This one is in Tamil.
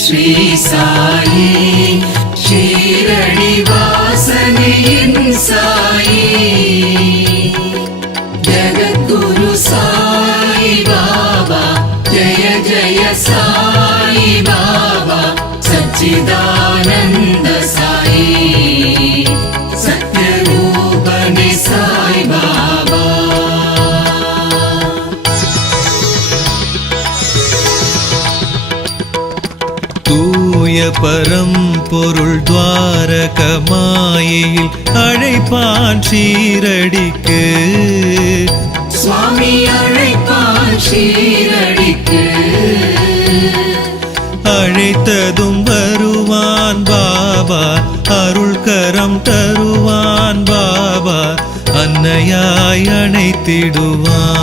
श्री साई ஷீரடி வாசனையின் சாயி ஜகத்குரு சாய் பாபா ஜய ஜய சாய் பாபா சச்சிதானந்த சாயி சத்யரூபனே சாய் பாபா தூய பரம்பொருள் துவாரக மாயையில் அழைப்பான் ஷீரடிக்கு சுவாமி அழைப்பான் ஷீரடிக்கு அழைத்ததும் வருவான் பாபா அருள் கரம் தருவான் பாபா அன்னையாய் அணைத்திடுவான்